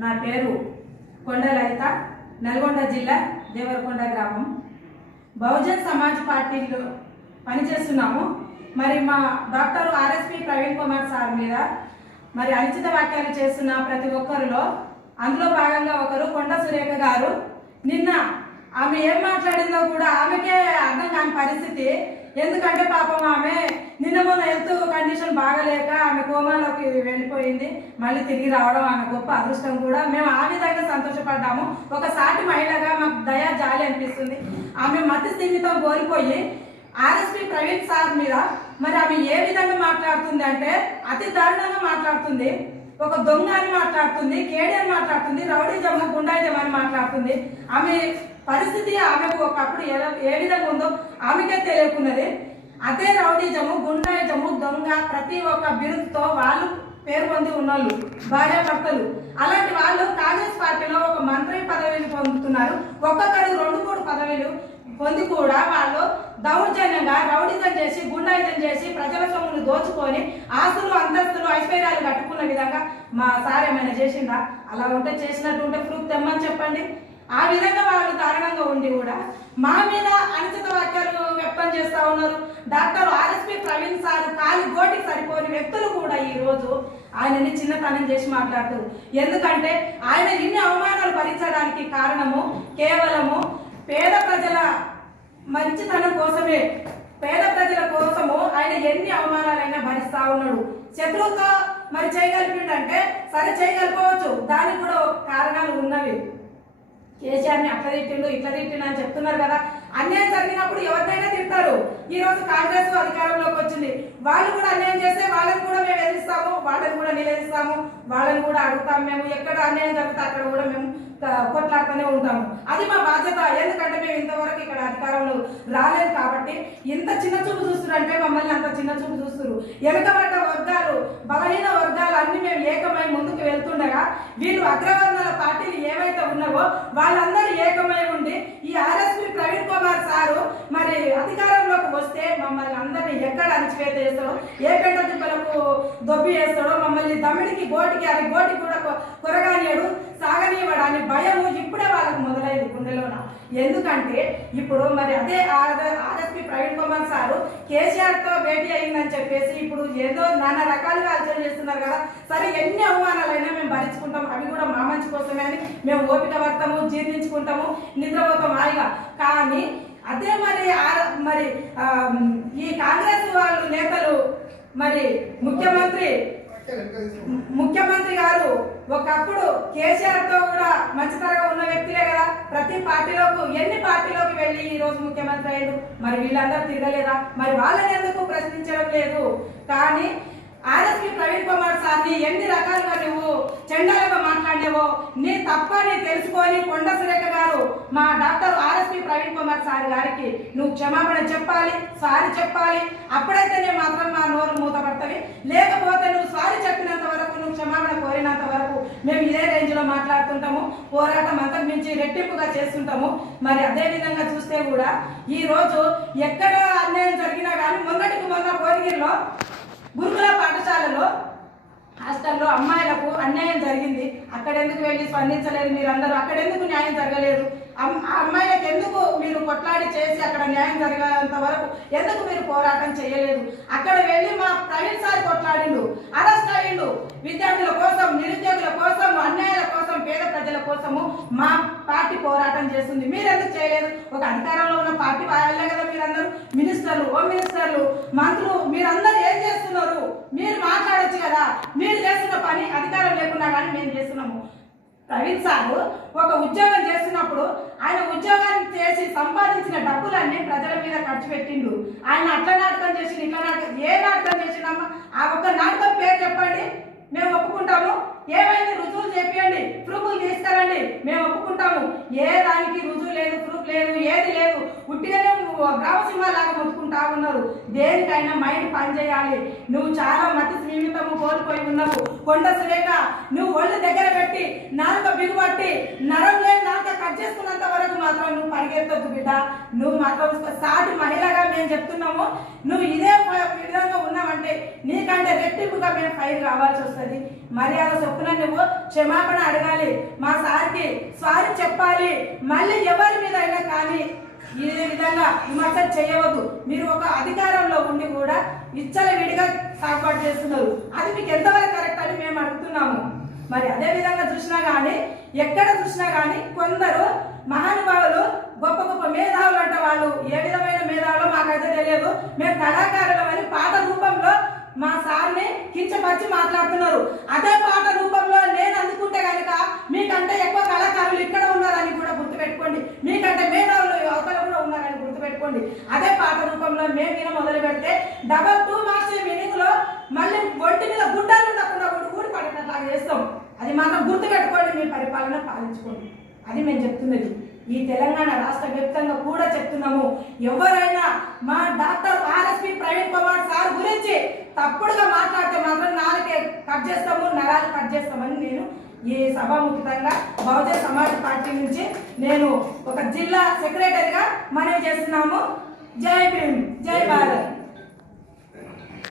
నా పేరు కొండ లలిత నల్గొండ జిల్లా దేవరకొండ గ్రామం. బహుజన్ సమాజ్ పార్టీలో పనిచేస్తున్నాము. మరి మా doctor RSP Praveen Kumar sir మీద మరి అనుచిత వ్యాఖ్యలు చేస్తున్న ప్రతి ఒక్కరిలో అందులో భాగంగా ఒకరు కొండ సురేఖ గారు. నిన్న ఆమె ఏం మాట్లాడిందో కూడా ఆమెకే అర్థం కాని పరిస్థితి. ఎందుకంటే పాపం ఆమె నిన్న మొన్న హెల్త్ కండిషన్ బాగలేక ఆమె కోమాలోకి వెళ్ళిపోయింది. మళ్ళీ తిరిగి రావడం ఆమె గొప్ప అదృష్టం కూడా. మేము ఆ విధంగా సంతోషపడ్డాము. ఒక సాటి మహిళగా మాకు దయా జాలి అనిపిస్తుంది. ఆమె మతి స్థిమితం కోల్పోయి ఆర్ఎస్పి ప్రవీణ్ సార్ మీద మరి ఆమె ఏ విధంగా మాట్లాడుతుంది అంటే అతి దారుణంగా మాట్లాడుతుంది. ఒక దొంగ అని మాట్లాడుతుంది కేడి అని మాట్లాడుతుంది రౌడీ జమ్మ గుండా మాట్లాడుతుంది. ఆమె పరిస్థితి ఆమెకు ఒకప్పుడు ఎలా- ఏ విధంగా ఉందో ఆమెకే తెలియకున్నది. అదే రౌడీజము గుండాయిజము దొంగ ప్రతి ఒక్క బిరుదుతో వాళ్ళు పేరు పొంది ఉన్నోళ్ళు భార్యాభర్తలు. అలాంటి వాళ్ళు కాంగ్రెస్ పార్టీలో ఒక మంత్రి పదవిని పొందుతున్నారు. ఒక్కొక్కరు రెండు మూడు పదవులు పొంది కూడా వాళ్ళు దౌర్జన్యంగా రౌడిజం చేసి గుండాయిజం చేసి ప్రజల సొమ్మును దోచుకొని ఆస్తులు అంత ఐశ్వర్యాలు కట్టుకున్న విధంగా మా సార్ ఏమైనా చేసిందా అలా ఉంటే చేసినట్టు ఉంటే ప్రూఫ్ తెమ్మని చెప్పండి. ఆ విధంగా వాళ్ళు కారణంగా ఉండి కూడా మా మీద అనుచిత వాక్యాలు వ్యక్తం చేస్తూ ఉన్నారు. డాక్టర్ ఆర్ఎస్పి ప్రవీణ్ సార్ కాలి గోటికి సరిపోని వ్యక్తులు కూడా ఈ రోజు ఆయనని చిన్నతనం చేసి మాట్లాడుతారు ఎందుకంటే ఆయన ఇన్ని అవమానాలు భరించడానికి కారణము కేవలము పేద ప్రజల మంచితనం కోసమే పేద ప్రజల కోసము ఆయన ఎన్ని అవమానాలైనా భరిస్తా ఉన్నాడు. శత్రువుతో మరి చేయగలిపిండంటే సరే చేయగలిపోవచ్చు. దానికి కూడా కారణాలు ఉన్నవి. కేసీఆర్ని అట్లా తిట్టిండు ఇట్లా తిట్టిండు అని చెప్తున్నారు కదా. అన్యాయం జరిగినప్పుడు ఎవరినైనా తిడతారు? ఈ రోజు కాంగ్రెస్ అధికారంలోకి వచ్చింది. వాళ్ళు కూడా అన్యాయం చేస్తే వాళ్ళని కూడా మేము ఎదిరిస్తాము వాళ్ళని కూడా నిలదీస్తాము వాళ్ళని కూడా అడుగుతాము మేము. ఎక్కడ అన్యాయం జరిగితే అక్కడ కూడా మేము కొట్లాడుతూనే ఉంటాము. అది మా బాధ్యత. ఎందుకంటే మేము ఇంతవరకు ఇక్కడ అధికారంలో రాలేదు కాబట్టి ఇంత చిన్న చూపు చూస్తున్నారంటే మమ్మల్ని అంత చిన్న చూపు చూస్తున్నారు. వెనుకబడ్డ వీళ్ళు అగ్రవర్ణాల పార్టీలు ఏవైతే ఉన్నావో వాళ్ళందరూ ఏకమై ఉండి ఈ ఆర్ఎస్పి ప్రవీణ్ కుమార్ సారు మరి అధికారంలోకి వస్తే ఎక్కడ అణచివేత చేస్తాడో ఏ పెంట దిబ్బలకు దొబ్బి వేస్తాడో మమ్మల్ని దమ్మిడికి గోటికి అది గోటికి కూడా కొరగానియడు సాగనీయవాడు అనే భయము ఇప్పుడే వాళ్ళకు మొదలైంది గుండెలోన. ఎందుకంటే ఇప్పుడు మరి అదే ఆర్ఎస్పి ప్రవీణ్ కుమార్ సారు కేసీఆర్తో భేటీ అయిందని చెప్పేసి ఇప్పుడు ఏదో నానా రకాలుగా ఆలోచన చేస్తున్నారు కదా. సరే ఎన్ని అవమానాలైనా మేము భరించుకుంటాం. అవి కూడా మా మంచి కోసమే అని మేము ఓపిక పడతాము జీర్ణించుకుంటాము నిద్రపోతాం హాయిగా. కానీ అదే మరి ఆ- మరి ఈ కాంగ్రెస్ వాళ్ళు నేతలు మరి ముఖ్యమంత్రి ముఖ్యమంత్రి గారు ఒకప్పుడు కేసీఆర్తో కూడా మంచితరగా ఉన్న వ్యక్తులే కదా. ప్రతి పార్టీలోకి ఎన్ని పార్టీలోకి వెళ్ళి ఈ రోజు ముఖ్యమంత్రి అయ్యారు మరి వీళ్ళందరూ తిరగలేదా? మరి వాళ్ళని ఎందుకు ప్రశ్నించడం లేదు? కానీ ప్రవీణ్ కుమార్ సార్ని ఎన్ని రకాలుగా నువ్వు చెండాలుగా మాట్లాడినావో నీ తప్పని తెలుసుకొని కొండ సురేఖ గారు మా doctor RSP Praveen Kumar sir గారికి నువ్వు క్షమాపణ చెప్పాలి సారీ చెప్పాలి. అప్పుడైతేనే మాత్రం మా నోరు మూతపడతవి లేకపోతే నువ్వు సారీ చెప్పినంత వరకు నువ్వు క్షమాపణ కోరినంత వరకు మేము ఇదే రేంజ్లో మాట్లాడుతుంటాము. పోరాటం అంతకు మించి రెట్టింపుగా చేస్తుంటాము. మరి అదే విధంగా చూస్తే కూడా ఈ రోజు ఎక్కడ అన్యాయం జరిగినా కానీ మొన్నటికి మొన్న కోరిగిరిలో గురుకుల పాఠశాలలో హాస్టల్లో అమ్మాయిలకు అన్యాయం జరిగింది. అక్కడెందుకు వెళ్ళి స్పందించలేదు మీరందరూ? అక్కడ ఎందుకు న్యాయం జరగలేదు? ఆ అమ్మాయిలకు ఎందుకు మీరు కొట్లాడి చేసి అక్కడ న్యాయం జరగేంత వరకు ఎందుకు మీరు పోరాటం చేయలేదు? అక్కడ వెళ్ళి మా ప్రవీణ్ సార్ కొట్లాడిండు అరెస్ట్ అయ్యిండు. విద్యార్థుల కోసం నిరుద్యోగుల కోసం అన్యాయాల కోసం పేద ప్రజల కోసము మా పార్టీ పోరాటం చేస్తుంది. మీరు ఎందుకు చేయలేదు? ఒక అధికారంలో ఉన్న పార్టీ వాళ్ళే కదా మీరందరూ. మినిస్టర్లు హోమ్ మినిస్టర్లు మంత్రులు మీరందరూ ఏం చేస్తున్నారు మీరు మాట్లాడొచ్చు కదా మీరు చేస్తున్న పని అధికారం లేకున్నా కానీ మేము చేస్తున్నాము. ప్రవీణ్ సార్ ఒక ఉద్యోగం చేస్తున్నప్పుడు ఆయన ఉద్యోగాన్ని చేసి సంపాదించిన డబ్బులన్నీ ప్రజల మీద ఖర్చు పెట్టిండు. ఆయన అట్లా నాటకం చేసి ఇట్లా నాటకం ఏ నాటకం చేసినమ్మా ఆ ఒక్క నాటకం పేరు చెప్పండి. మేము ఒప్పుకుంటాము. ఏమైంది? రుజువులు చెప్పండి ప్రూఫ్లు తీసుకురండి. మేము ఒప్పుకుంటాము. ఏ దానికి రుజువు లేదు ప్రూఫ్ లేదు ఏది లేదు. ఉట్టిగానే గ్రామసింహాలాగా మొత్తుకుంటా ఉన్నారు దేనికైనా మైండ్ పనిచేయాలి నువ్వు చాలా మతి సీమితము కోల్పోయి ఉన్నావు. కొండ సురేఖ నువ్వు ఒళ్ళు దగ్గర పెట్టి నాలుక బిగుబట్టి నరం లేని నాలుక కట్ చేసుకున్నంత వరకు మాత్రం నువ్వు పరిగెత్తద్దు బిడ్డ. నువ్వు మాత్రం సాటి మహిళగా మేము చెప్తున్నాము. నువ్వు ఇదే విధంగా ఉన్నావంటే నీకంటే రెట్టింపుగా మేము ఫైర్ రావాల్సి వస్తుంది. మర్యాద చొప్పున నువ్వు క్షమాపణ అడగాలి. మా సార్కి సారీ చెప్పాలి. మళ్ళీ ఎవరి మీద అయినా కానీ ఈ విధంగా విమర్శ చేయవద్దు. మీరు ఒక అధికారంలో ఉండి కూడా ఇచ్చల విడిగా సాగుబాటు చేస్తున్నారు. అది మీకు ఎంతవరకు కరెక్ట్ అని మేము అడుగుతున్నాము. మరి అదే విధంగా చూసినా కానీ ఎక్కడ చూసినా కానీ కొందరు మహానుభావులు గొప్ప గొప్ప మేధావులు అంట వాళ్ళు. ఏ విధమైన మేధావులో మాకైతే తెలియదు. మేము కళాకారులం అని పాట రూపంలో మా సార్ని కించపరిచి మాట్లాడుతున్నారు. అదే పాట రూపంలో నేను అందుకుంటే కనుక మీకంటే ఎక్కువ కళాకారులు ఇక్కడ ఉన్నారని కూడా గుర్తుపెట్టుకోండి. మీకంటే మేము అవతల కూడా ఉన్నారని గుర్తుపెట్టుకోండి అదే పాట మేము మొదలు పెడితే డబల్ టూ మార్క్స్ మీనింగ్లో మళ్ళీ ఒంటి మీద గుడ్డలు ఉండకుండా కూడా ఊడి పడేటట్లాగా చేస్తాం. అది మాత్రం గుర్తుపెట్టుకోండి మీ పరిపాలన పాలించుకోండి. అది మేము చెప్తున్నది. ఈ తెలంగాణ రాష్ట్ర వ్యాప్తంగా కూడా చెప్తున్నాము. ఎవరైనా మా doctor RSP Praveen Kumar sir గురించి తప్పుడుగా మాట్లాడితే మాత్రం నాలుగే కట్ చేస్తాము నరాలు కట్ చేస్తామని నేను ఈ సభాముఖితంగా బహుజన సమాజ్ పార్టీ నుంచి నేను ఒక జిల్లా సెక్రటరీగా మనవి చేస్తున్నాము. జై భీమ్. జై భారత్